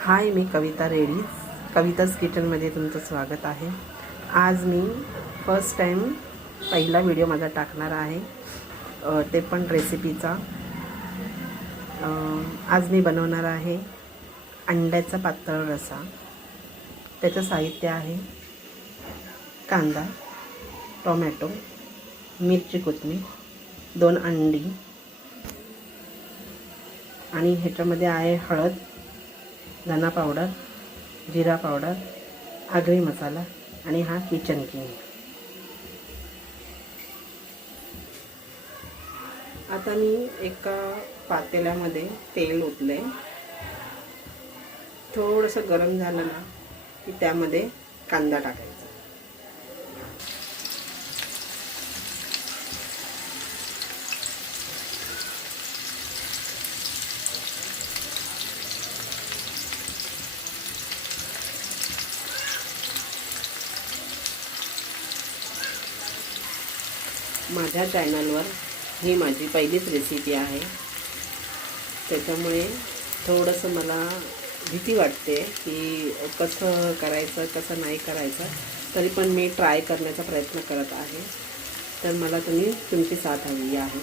हाय, मी कविता ready. Kavita's किचनमध्ये तुमचं स्वागत आहे. आज मी फर्स्ट टाईम पहिला व्हिडिओ माझा टाकणार आहे, ते पण रेसिपीचा. आज मी बनवणार आहे अंड्याचा पातळ रस्सा. त्याचं साहित्य आहे कांदा, टोमॅटो, मिरची, कोथिंबीर, 2 अंडी आणि ह्याच्यामध्ये आहे हळद, धना पावडर, जिरा पावडर, आगरी मसाला आणि हा किचन किंग. आता मी एका पातेल्यामध्ये तेल ओतले. थोडंसं गरम झालं ना की त्यामध्ये कांदा टाकायचा. माझ्या चॅनलवर ही माझी पहिलीच रेसिपी आहे, त्याच्यामुळे थोडंसं मला भीती वाटते की कसं करायचं कसं नाही करायचं. तरी पण मी ट्राय करण्याचा प्रयत्न करत आहे, तर मला तुमची साथ हवी आहे.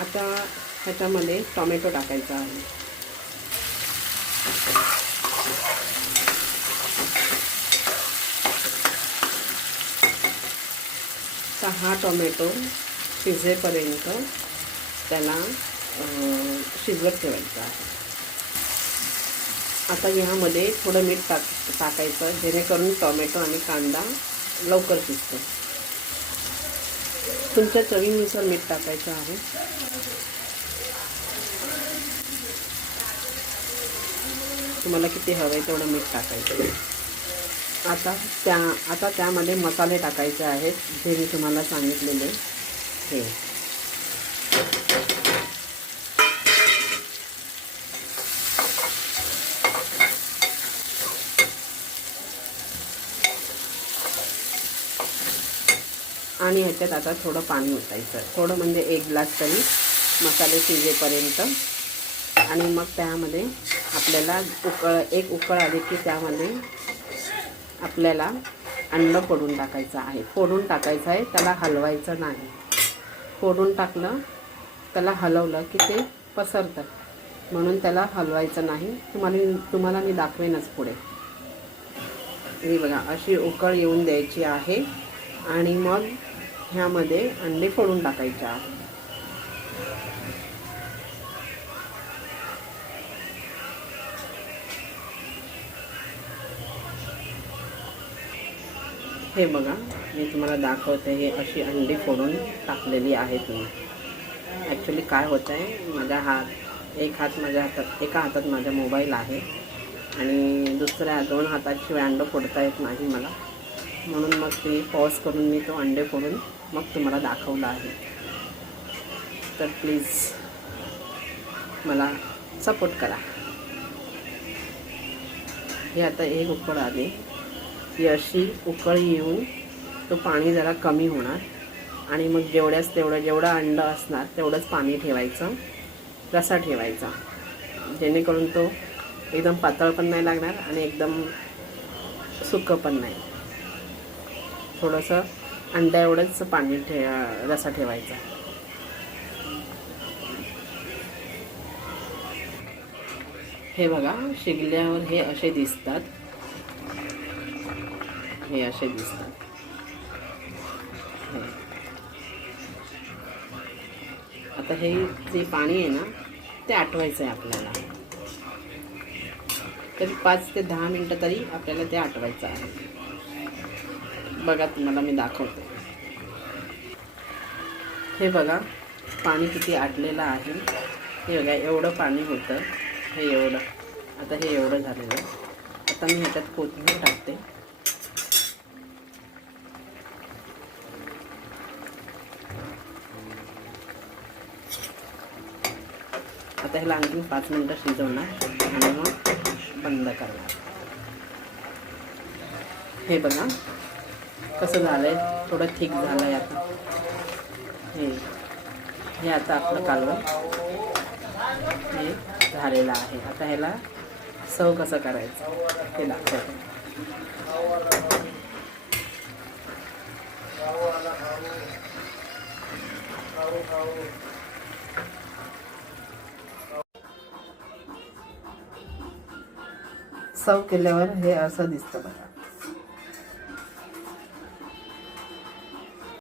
आता ह्याच्यामध्ये टोमॅटो टाकायचा आहे. हा टोमॅटो शिजेपर्यंत त्याला शिजवत ठेवायचा आहे. आता ह्यामध्ये थोडं मीठ टाकायचं, जेणेकरून टोमॅटो आणि कांदा लवकर शिजतो. तुमच्या चवीनुसार मीठ टाकायचं आहे. तुम्हाला किती हवं आहे तेवढं मीठ टाकायचं. आता त्यामध्ये मसाले टाकायचे आहेत, जे मी तुम्हाला सांगितलेले हे. आणि ह्याच्यात आता थोडं पाणी ओतायचं, थोडं म्हणजे 1 ग्लास तरी, मसाले शिजेपर्यंत. आणि मग त्यामध्ये आपल्याला एक उकळ आली की त्यामध्ये आपल्याला अंड फोडून टाकायचं आहे. फोडून टाकायचं आहे, त्याला हलवायचं नाही. फोडून टाकलं, त्याला हलवलं की ते पसरतं, म्हणून त्याला हलवायचं नाही. तुम्हाला मी दाखवेनच पुढे. हे बघा, अशी उकळ येऊन द्यायची आहे आणि मग ह्यामध्ये अंडे फोडून टाकायचे आहे. हे बघा, मी तुम्हाला दाखवते. हे अशी अंडी फोडून टाकलेली आहेत मी. ॲक्च्युली काय होतं आहे, माझा एका हातात माझा मोबाईल आहे आणि दुसऱ्या 2 हाताशिवाय अंडं फोडता येत नाही मला, म्हणून मग ते पॉज करून मी तो अंडे फोडून मग तुम्हाला दाखवला आहे. तर प्लीज मला सपोर्ट करा. हे आता एक उकळ आली की अशी उकळ येऊन तो पाणी जरा कमी होणार आणि मग जेवढं अंडं असणार तेवढंच पाणी ठेवायचं, रस्सा ठेवायचा, जेणेकरून तो एकदम पातळ पण नाही लागणार आणि एकदम सुकं पण नाही. थोडंसं अंड्या एवढंच पाणी रस्सा ठेवायचा. हे बघा, शिजल्यावर हे असे दिसतात. हे असे दिसतात. आता हे जे पाणी आहे ना, ते आटवायचं आहे आपल्याला. तरी 5 ते 10 मिनटं तरी आपल्याला ते आटवायचं आहे. बघा, तुम्हाला मी दाखवते. हे बघा, पाणी किती आटलेलं आहे. हे बघा, एवढं पाणी होतं, हे एवढं. आता हे एवढं झालेलं. आता मी ह्याच्यात कोथिंबीर टाकते. आता ह्याला आणखी 5 मिनटं शिजवणार आणि मग बंद करणार. हे बघा कसं झालं आहे, थोडं थिक झालं आहे. आता हे आता आपलं कालवण हे झालेलं आहे. आता ह्याला सर्व कसं करायचं ते दाखवते. सर्व केल्यावर हे असं दिसतं बघा.